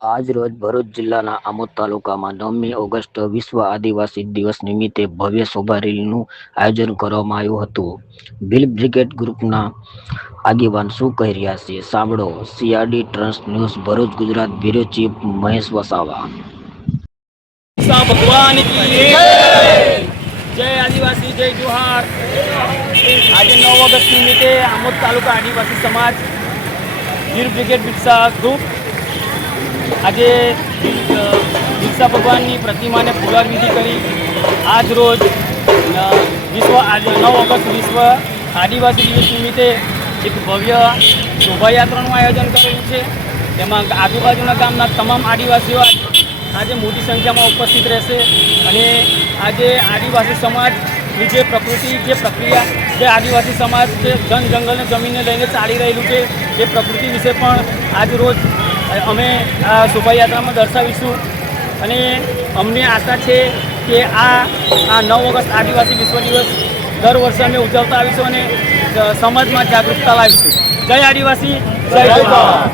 આજ રોજ ભરૂચ જિલ્લાના આમોદ તાલુકામાં 9મી ઓગસ્ટ વિશ્વ આદિવાસી દિવસ નિમિત્તે ભવ્ય શોભા રેલીનું આયોજન કરવામાં આવ્યું હતું. બિલ બ્રિગેડ ગ્રુપના આગેવાન શું કહી રહ્યા છે સાંભળો. CRD trust news Bharuch Gujarat bureau chief Mahesh Vasava. ભગવાન की જય આદિવાસી જય જોહાર। આજે 9 ઓગસ્ટ નિમિત્તે આમોદ તાલુકા આદિવાસી સમાજ વીર બ્રિગેડ બિરસા ગ્રુપ આજે બિરસા ભગવાનની પ્રતિમાને પુષ્પાંજલિ કરી આજ રોજ વિશ્વ 9 ઓગસ્ટ વિશ્વ આદિવાસી દિવસ નિમિત્તે એક ભવ્ય શોભાયાત્રાનું આયોજન કરેલું છે। તેમાં આજુબાજુના ગામના તમામ આદિવાસીઓ આજે મોટી સંખ્યામાં ઉપસ્થિત રહેશે અને આજે આદિવાસી સમાજની જે પ્રકૃતિ જે પ્રક્રિયા જે આદિવાસી સમાજ જે જંગલને જમીનને લઈને ચાલી રહેલું છે એ પ્રકૃતિ વિશે પણ આજ રોજ અમે આ શોભાયાત્રામાં દર્શાવીશું અને અમને આશા છે કે આ 9 ઓગસ્ટ આદિવાસી વિશ્વ દિવસ દર વર્ષે અમે ઉજવતા આવીશું અને સમાજમાં જાગૃતતા લાવીશું। જય આદિવાસી જય ભારત।